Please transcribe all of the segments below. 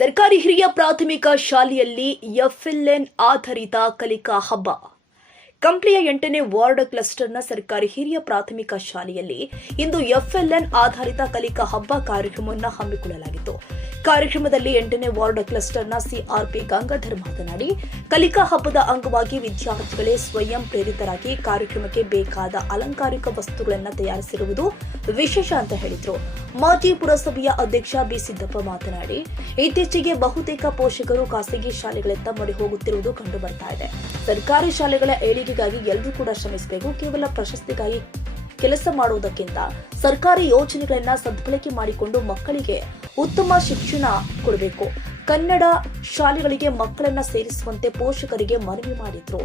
ಸರ್ಕಾರಿ ಹಿರಿಯ ಪ್ರಾಥಮಿಕ ಶಾಲೆಯಲ್ಲಿ ಎಫ್ಎಲ್ಎನ್ ಆಧಾರಿತ ಕಲಿಕಾ ಹಬ್ಬ. ಕಂಪ್ಲಿಯ 8ನೇ ವಾರ್ಡ್ ಕ್ಲಸ್ಟರ್ನ ಸರ್ಕಾರಿ ಹಿರಿಯ ಪ್ರಾಥಮಿಕ ಶಾಲೆಯಲ್ಲಿ ಇಂದು ಎಫ್ಎಲ್ಎನ್ ಆಧಾರಿತ ಕಲಿಕಾ ಹಬ್ಬ ಕಾರ್ಯಕ್ರಮವನ್ನು ಹಮ್ಮಿಕೊಳ್ಳಲಾಗಿತ್ತು. ಕಾರ್ಯಕ್ರಮದಲ್ಲಿ 8ನೇ ವಾರ್ಡ್ ಕ್ಲಸ್ಟರ್ನ ಸಿಆರ್ಪಿ ಗಂಗಾಧರ್ ಮಾತನಾಡಿ, ಕಲಿಕಾ ಹಬ್ಬದ ಅಂಗವಾಗಿ ವಿದ್ಯಾರ್ಥಿಗಳೇ ಸ್ವಯಂ ಪ್ರೇರಿತರಾಗಿ ಕಾರ್ಯಕ್ರಮಕ್ಕೆ ಬೇಕಾದ ಅಲಂಕಾರಿಕ ವಸ್ತುಗಳನ್ನು ತಯಾರಿಸಿರುವುದು ವಿಶೇಷ ಅಂತ ಹೇಳಿದ್ರು. ಮಾಜಿ ಪುರಸಭೆಯ ಅಧ್ಯಕ್ಷ ಬಿ ಸಿದ್ದಪ್ಪ ಮಾತನಾಡಿ, ಇತ್ತೀಚೆಗೆ ಬಹುತೇಕ ಪೋಷಕರು ಖಾಸಗಿ ಶಾಲೆಗಳತ್ತ ಮೊರೆ ಹೋಗುತ್ತಿರುವುದು ಕಂಡು ಬರ್ತಾ ಇದೆ. ಸರ್ಕಾರಿ ಶಾಲೆಗಳ ಏಳಿಗೆಗಾಗಿ ಎಲ್ಲರೂ ಕೂಡ ಶ್ರಮಿಸಬೇಕು. ಕೇವಲ ಪ್ರಶಸ್ತಿಗಾಗಿ ಕೆಲಸ ಮಾಡುವುದಕ್ಕಿಂತ ಸರ್ಕಾರಿ ಯೋಜನೆಗಳನ್ನ ಸದ್ಬಳಕೆ ಮಾಡಿಕೊಂಡು ಮಕ್ಕಳಿಗೆ ಉತ್ತಮ ಶಿಕ್ಷಣ ಕೊಡಬೇಕು. ಕನ್ನಡ ಶಾಲೆಗಳಿಗೆ ಮಕ್ಕಳನ್ನ ಸೇರಿಸುವಂತೆ ಪೋಷಕರಿಗೆ ಮನವಿ ಮಾಡಿದ್ರು.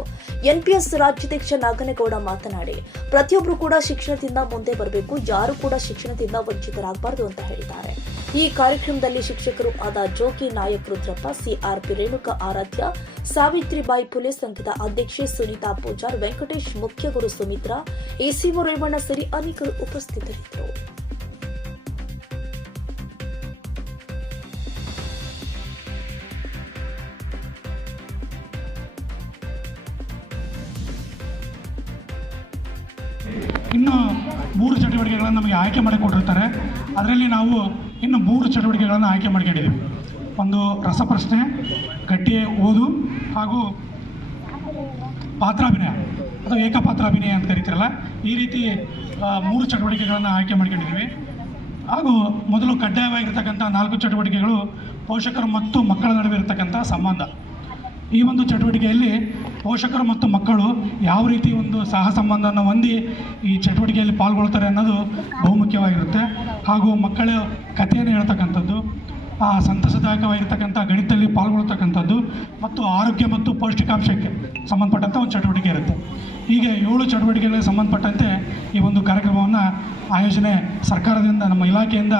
ಎನ್ಪಿಎಸ್ ರಾಜ್ಯಾಧ್ಯಕ್ಷ ನಾಗನಗೌಡ ಮಾತನಾಡಿ, ಪ್ರತಿಯೊಬ್ಬರು ಕೂಡ ಶಿಕ್ಷಣದಿಂದ ಮುಂದೆ ಬರಬೇಕು, ಯಾರು ಕೂಡ ಶಿಕ್ಷಣದಿಂದ ವಂಚಿತರಾಗಬಾರದು ಅಂತ ಹೇಳಿದ್ದಾರೆ. ಈ ಕಾರ್ಯಕ್ರಮದಲ್ಲಿ ಶಿಕ್ಷಕರು ಆದ ಜೋಗಿ ನಾಯಕ್ ರುದ್ರಪ್ಪ, ಸಿಆರ್ಪಿ ರೇಣುಕಾ ಆರಾಧ್ಯ, ಸಾವಿತ್ರಿಬಾಯಿ ಫುಲೆ ಸಂಘದ ಅಧ್ಯಕ್ಷೆ ಸುನೀತಾ ಪೂಜಾರ್, ವೆಂಕಟೇಶ್, ಮುಖ್ಯ ಗುರು ಸುಮಿತ್ರಾ, ಎಸಿಒ ರೇವಣ್ಣ ಸೇರಿ ಅನೇಕರು ಉಪಸ್ಥಿತರಿದ್ದರು. ಇನ್ನು 3 ಚಟುವಟಿಕೆಗಳನ್ನು ನಮಗೆ ಆಯ್ಕೆ ಮಾಡಿಕೊಟ್ಟಿರ್ತಾರೆ. ಅದರಲ್ಲಿ ನಾವು ಇನ್ನು 3 ಚಟುವಟಿಕೆಗಳನ್ನು ಆಯ್ಕೆ ಮಾಡ್ಕೊಂಡಿದ್ದೀವಿ. ಒಂದು ರಸಪ್ರಶ್ನೆ, ಗಟ್ಟಿ ಓದು ಹಾಗೂ ಪಾತ್ರಾಭಿನಯ ಅಥವಾ ಏಕಪಾತ್ರಾಭಿನಯ ಅಂತ ಕರಿತೀರಲ್ಲ, ಈ ರೀತಿ 3 ಚಟುವಟಿಕೆಗಳನ್ನು ಆಯ್ಕೆ ಮಾಡ್ಕೊಂಡಿದ್ದೀವಿ. ಹಾಗೂ ಮೊದಲು ಕಡ್ಡಾಯವಾಗಿರ್ತಕ್ಕಂಥ 4 ಚಟುವಟಿಕೆಗಳು ಪೋಷಕರು ಮತ್ತು ಮಕ್ಕಳ ನಡುವೆ ಇರತಕ್ಕಂಥ ಸಂಬಂಧ. ಈ ಒಂದು ಚಟುವಟಿಕೆಯಲ್ಲಿ ಪೋಷಕರು ಮತ್ತು ಮಕ್ಕಳು ಯಾವ ರೀತಿ ಒಂದು ಸಹ ಸಂಬಂಧವನ್ನು ಹೊಂದಿ ಈ ಚಟುವಟಿಕೆಯಲ್ಲಿ ಪಾಲ್ಗೊಳ್ತಾರೆ ಅನ್ನೋದು ಬಹುಮುಖ್ಯವಾಗಿರುತ್ತೆ. ಹಾಗೂ ಮಕ್ಕಳ ಕಥೆಯನ್ನು ಹೇಳ್ತಕ್ಕಂಥದ್ದು, ಸಂತಸದಾಯಕವಾಗಿರ್ತಕ್ಕಂಥ ಗಣಿತದಲ್ಲಿ ಪಾಲ್ಗೊಳ್ತಕ್ಕಂಥದ್ದು ಮತ್ತು ಆರೋಗ್ಯ ಮತ್ತು ಪೌಷ್ಟಿಕಾಂಶಕ್ಕೆ ಸಂಬಂಧಪಟ್ಟಂಥ ಒಂದು ಚಟುವಟಿಕೆ ಇರುತ್ತೆ. ಹೀಗೆ 7 ಚಟುವಟಿಕೆಗಳಿಗೆ ಸಂಬಂಧಪಟ್ಟಂತೆ ಈ ಒಂದು ಕಾರ್ಯಕ್ರಮವನ್ನು ಆಯೋಜನೆ ಸರ್ಕಾರದಿಂದ, ನಮ್ಮ ಇಲಾಖೆಯಿಂದ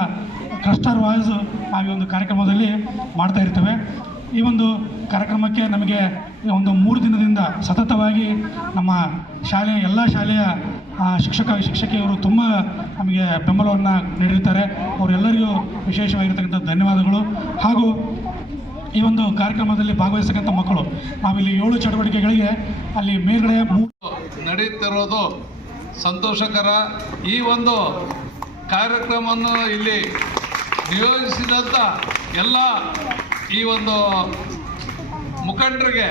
ಕ್ಲಸ್ಟರ್ ವಾಯ್ಸ್ ನಾವು ಈ ಒಂದು ಕಾರ್ಯಕ್ರಮದಲ್ಲಿ ಮಾಡ್ತಾ ಇರ್ತೇವೆ. ಈ ಒಂದು ಕಾರ್ಯಕ್ರಮಕ್ಕೆ ನಮಗೆ ಒಂದು 3 ದಿನದಿಂದ ಸತತವಾಗಿ ನಮ್ಮ ಎಲ್ಲ ಶಾಲೆಯ ಶಿಕ್ಷಕಿಯರು ತುಂಬ ನಮಗೆ ಬೆಂಬಲವನ್ನು ನೀಡಿರ್ತಾರೆ. ಅವರೆಲ್ಲರಿಗೂ ವಿಶೇಷವಾಗಿರ್ತಕ್ಕಂಥ ಧನ್ಯವಾದಗಳು. ಹಾಗೂ ಈ ಒಂದು ಕಾರ್ಯಕ್ರಮದಲ್ಲಿ ಭಾಗವಹಿಸತಕ್ಕಂಥ ಮಕ್ಕಳು, ನಾವಿಲ್ಲಿ 7 ಚಟುವಟಿಕೆಗಳಿಗೆ ಅಲ್ಲಿ ಮೇಲ್ಗಡೆ ನಡೆಯುತ್ತಿರೋದು ಸಂತೋಷಕರ. ಈ ಒಂದು ಕಾರ್ಯಕ್ರಮವನ್ನು ಇಲ್ಲಿ ನಿಯೋಜಿಸಿದಂಥ ಎಲ್ಲ ಈ ಒಂದು ಮುಖಂಡರಿಗೆ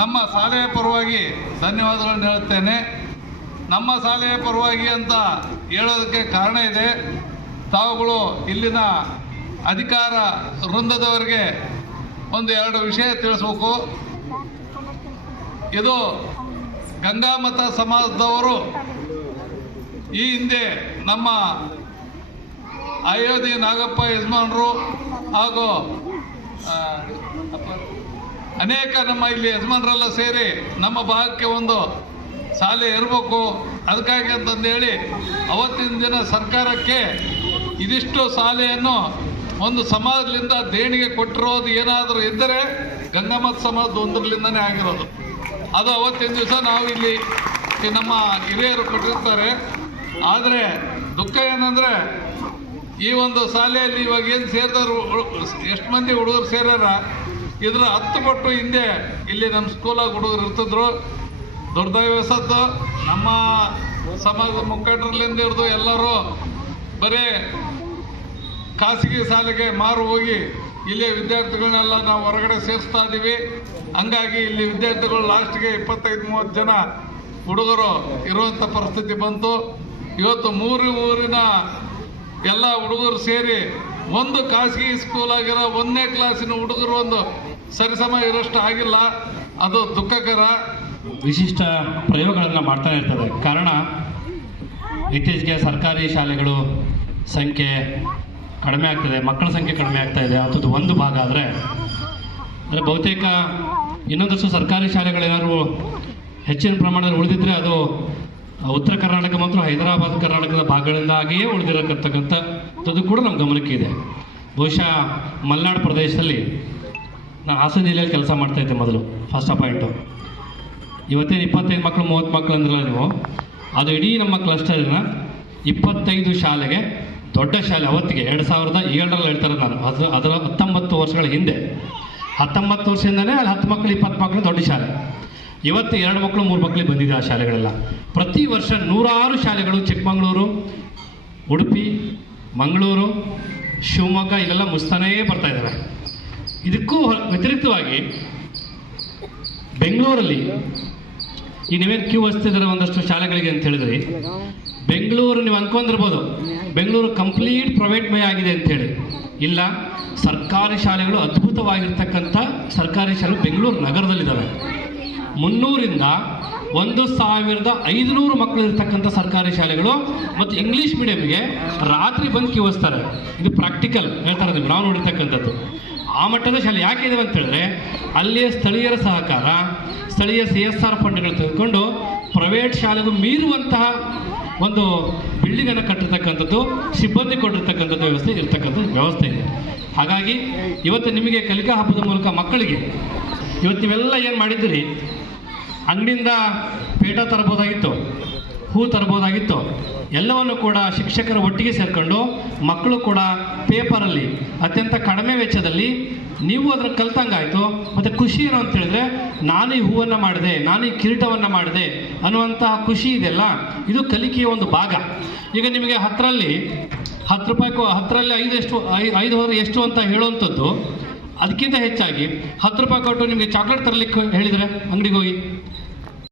ನಮ್ಮ ಶಾಲೆಯ ಪರವಾಗಿ ಧನ್ಯವಾದಗಳನ್ನು ಹೇಳುತ್ತೇನೆ. ನಮ್ಮ ಶಾಲೆಯ ಪರವಾಗಿ ಅಂತ ಹೇಳೋದಕ್ಕೆ ಕಾರಣ ಇದೆ. ತಾವುಗಳು ಇಲ್ಲಿನ ಅಧಿಕಾರ ವೃಂದದವರಿಗೆ 1-2 ವಿಷಯ ತಿಳಿಸ್ಬೇಕು. ಇದು ಗಂಗಾಮತ ಸಮಾಜದವರು ಈ ಹಿಂದೆ ನಮ್ಮ ಅಯೋಧ್ಯೆ ನಾಗಪ್ಪ ಯಜಮಾನರು ಹಾಗೂ ಅನೇಕ ನಮ್ಮ ಇಲ್ಲಿ ಯಜಮಾನರೆಲ್ಲ ಸೇರಿ ನಮ್ಮ ಭಾಗಕ್ಕೆ ಒಂದು ಶಾಲೆ ಇರಬೇಕು, ಅದಕ್ಕಾಗಿ ಅಂತಂದೇಳಿ ಅವತ್ತಿನ ದಿನ ಸರ್ಕಾರಕ್ಕೆ ಇದಿಷ್ಟು ಶಾಲೆಯನ್ನು ಒಂದು ಸಮಾಜದಿಂದ ದೇಣಿಗೆ ಕೊಟ್ಟಿರೋದು ಏನಾದರೂ ಇದ್ದರೆ ಗಂಗಾಮತ ಸಮಾಜದ ಒಂದರಲಿಂದನೇ ಆಗಿರೋದು. ಅದು ಅವತ್ತಿನ ದಿವಸ ನಾವು ಇಲ್ಲಿ ನಮ್ಮ ಹಿರಿಯರು ಕೊಟ್ಟಿರ್ತಾರೆ. ಆದರೆ ದುಃಖ ಏನಂದರೆ, ಈ ಒಂದು ಶಾಲೆಯಲ್ಲಿ ಇವಾಗ ಏನು ಸೇರಿದವರು ಎಷ್ಟು ಮಂದಿ ಹುಡುಗರು ಸೇರ್ಯಾರ, ಇದರ 10 ಪಟ್ಟು ಹಿಂದೆ ಇಲ್ಲಿ ನಮ್ಮ ಸ್ಕೂಲಾಗ ಹುಡುಗರು ಇರ್ತಿದ್ರು. ದುರ್ದೈವಸದ್ದು ನಮ್ಮ ಸಮಾಜದ ಮುಖಂಡರಲ್ಲಿಂದ ಹಿಡಿದು ಎಲ್ಲರೂ ಬರೀ ಖಾಸಗಿ ಶಾಲೆಗೆ ಮಾರು ಹೋಗಿ ಇಲ್ಲಿ ವಿದ್ಯಾರ್ಥಿಗಳನ್ನೆಲ್ಲ ನಾವು ಹೊರಗಡೆ ಸೇರಿಸ್ತಾ ಇದ್ದೀವಿ. ಹಂಗಾಗಿ ಇಲ್ಲಿ ವಿದ್ಯಾರ್ಥಿಗಳು ಲಾಸ್ಟ್ಗೆ 25-30 ಜನ ಹುಡುಗರು ಇರುವಂಥ ಪರಿಸ್ಥಿತಿ ಬಂತು. ಇವತ್ತು 3 ಊರಿನ ಎಲ್ಲ ಹುಡುಗರು ಸೇರಿ ಒಂದು ಖಾಸಗಿ ಸ್ಕೂಲ್ ಆಗಿರೋ 1ನೇ ಕ್ಲಾಸಿನ ಹುಡುಗರು ಒಂದು ಸರಿಸಮ ಇರೋಷ್ಟು ಆಗಿಲ್ಲ. ಅದು ದುಃಖಕರ. ವಿಶಿಷ್ಟ ಪ್ರಯೋಗಗಳನ್ನು ಮಾಡ್ತಾನೆ ಇರ್ತದೆ. ಕಾರಣ, ಇತ್ತೀಚೆಗೆ ಸರ್ಕಾರಿ ಶಾಲೆಗಳು ಸಂಖ್ಯೆ ಕಡಿಮೆ ಆಗ್ತದೆ, ಮಕ್ಕಳ ಸಂಖ್ಯೆ ಕಡಿಮೆ ಆಗ್ತಾ ಇದೆ. ಅಂಥದ್ದು ಒಂದು ಭಾಗ. ಆದರೆ ಬಹುತೇಕ ಇನ್ನೊಂದಷ್ಟು ಸರ್ಕಾರಿ ಶಾಲೆಗಳೇನಾದ್ರು ಹೆಚ್ಚಿನ ಪ್ರಮಾಣದಲ್ಲಿ ಉಳಿದಿದ್ರೆ ಅದು ಉತ್ತರ ಕರ್ನಾಟಕ ಮತ್ತು ಹೈದರಾಬಾದ್ ಕರ್ನಾಟಕದ ಭಾಗಗಳಿಂದಾಗಿಯೇ ಉಳಿದಿರತಕ್ಕಂಥದ್ದು ಕೂಡ ನಮ್ಮ ಗಮನಕ್ಕೆ ಇದೆ. ಬಹುಶಃ ಮಲೆನಾಡು ಪ್ರದೇಶದಲ್ಲಿ ನಾನು ಹಾಸನ ಜಿಲ್ಲೆಯಲ್ಲಿ ಕೆಲಸ ಮಾಡ್ತಾಯಿದ್ದೆ ಮೊದಲು. ಫಸ್ಟ್ ಪಾಯಿಂಟು, ಇವತ್ತೇನು 25 ಮಕ್ಕಳು 30 ಮಕ್ಕಳು ಅಂದ್ರಲ್ಲ ನೀವು, ಅದು ಇಡೀ ನಮ್ಮ ಕ್ಲಸ್ಟರಿನ 25 ಶಾಲೆಗೆ ದೊಡ್ಡ ಶಾಲೆ ಅವತ್ತಿಗೆ 2007ರಲ್ಲಿ ಹೇಳ್ತಾರೆ ನಾನು, ಅದರ 19 ವರ್ಷಗಳ ಹಿಂದೆ, 19 ವರ್ಷದಿಂದನೇ ಅಲ್ಲಿ 10 ಮಕ್ಕಳು 20 ಮಕ್ಕಳು ದೊಡ್ಡ ಶಾಲೆ. ಇವತ್ತು 2 ಮಕ್ಕಳು 3 ಮಕ್ಕಳಿಗೆ ಬಂದಿದೆ ಆ ಶಾಲೆಗಳೆಲ್ಲ. ಪ್ರತಿ ವರ್ಷ 106 ಶಾಲೆಗಳು ಚಿಕ್ಕಮಗಳೂರು, ಉಡುಪಿ, ಮಂಗಳೂರು, ಶಿವಮೊಗ್ಗ ಇಲ್ಲೆಲ್ಲ ಮುಗಿಸ್ತಾನೇ ಬರ್ತಾ ಇದ್ದಾವೆ. ಇದಕ್ಕೂ ವ್ಯತಿರಿಕ್ತವಾಗಿ ಬೆಂಗಳೂರಲ್ಲಿ ಈ ನೀವೇನು ಕ್ಯೂ ಹಚ್ತಿದ್ದಾರೆ ಒಂದಷ್ಟು ಶಾಲೆಗಳಿಗೆ ಅಂತ ಹೇಳಿದ್ರಿ, ಬೆಂಗಳೂರು ನೀವು ಅನ್ಕೊಂಡಿರ್ಬೋದು ಬೆಂಗಳೂರು ಕಂಪ್ಲೀಟ್ ಪ್ರೈವೇಟ್ ಮಯ ಆಗಿದೆ ಅಂಥೇಳಿ. ಇಲ್ಲ, ಸರ್ಕಾರಿ ಶಾಲೆಗಳು ಅದ್ಭುತವಾಗಿರ್ತಕ್ಕಂಥ ಸರ್ಕಾರಿ ಶಾಲೆಗಳು ಬೆಂಗಳೂರು ನಗರದಲ್ಲಿದ್ದಾವೆ. 300ರಿಂದ 1500 ಮಕ್ಕಳು ಇರ್ತಕ್ಕಂಥ ಸರ್ಕಾರಿ ಶಾಲೆಗಳು ಮತ್ತು ಇಂಗ್ಲೀಷ್ ಮೀಡಿಯಂಗೆ ರಾತ್ರಿ ಬಂದು ಕ್ಯೂ ಹಚ್ತಾರೆ. ಇದು ಪ್ರಾಕ್ಟಿಕಲ್ ಹೇಳ್ತಾರೆ, ನೀವು ನಾವು ನೋಡಿರ್ತಕ್ಕಂಥದ್ದು. ಆ ಮಟ್ಟದ ಶಾಲೆ ಯಾಕೆ ಇದಾವೆ ಅಂತ ಹೇಳಿದ್ರೆ ಅಲ್ಲಿಯ ಸ್ಥಳೀಯರ ಸಹಕಾರ, ಸ್ಥಳೀಯ CSR ಫಂಡ್ಗಳು ತೆಗೆದುಕೊಂಡು ಪ್ರೈವೇಟ್ ಶಾಲೆಗೂ ಮೀರುವಂತಹ ಒಂದು ಬಿಲ್ಡಿಂಗನ್ನು ಕಟ್ಟಿರ್ತಕ್ಕಂಥದ್ದು, ಸಿಬ್ಬಂದಿ ಕೊಟ್ಟಿರ್ತಕ್ಕಂಥದ್ದು ವ್ಯವಸ್ಥೆ ಇದೆ. ಹಾಗಾಗಿ ಇವತ್ತು ನಿಮಗೆ ಕಲಿಕಾ ಹಬ್ಬದ ಮೂಲಕ ಮಕ್ಕಳಿಗೆ ಇವತ್ತು ನೀವೆಲ್ಲ ಏನು ಮಾಡಿದ್ದೀರಿ, ಅಂಗಡಿಯಿಂದ ಪೇಟ ತರಬಹುದಾಗಿತ್ತು, ಹೂ ತರಬಹುದಾಗಿತ್ತು, ಎಲ್ಲವನ್ನು ಕೂಡ ಶಿಕ್ಷಕರ ಒಟ್ಟಿಗೆ ಸೇರಿಕೊಂಡು ಮಕ್ಕಳು ಕೂಡ ಪೇಪರಲ್ಲಿ ಅತ್ಯಂತ ಕಡಿಮೆ ವೆಚ್ಚದಲ್ಲಿ ನೀವು ಅದನ್ನು ಕಲ್ತಂಗಾಯಿತು. ಮತ್ತು ಖುಷಿ ಏನು ಅಂತ ಹೇಳಿದ್ರೆ, ನಾನು ಈ ಹೂವನ್ನು ಮಾಡಿದೆ, ನಾನು ಈ ಕಿರೀಟವನ್ನು ಮಾಡಿದೆ ಅನ್ನುವಂತಹ ಖುಷಿ ಇದೆಯಲ್ಲ, ಇದು ಕಲಿಕೆಯ ಒಂದು ಭಾಗ. ಈಗ ನಿಮಗೆ 10ರಲ್ಲಿ 10 ರೂಪಾಯಿ 10ರಲ್ಲಿ 5 ಹೋದರೆ ಎಷ್ಟು ಅಂತ ಹೇಳುವಂಥದ್ದು, ಅದಕ್ಕಿಂತ ಹೆಚ್ಚಾಗಿ 10 ರೂಪಾಯಿ ಕೊಟ್ಟು ನಿಮಗೆ ಚಾಕ್ಲೇಟ್ ತರಲಿಕ್ಕೆ ಹೇಳಿದರೆ ಅಂಗಡಿಗೆ ಹೋಗಿ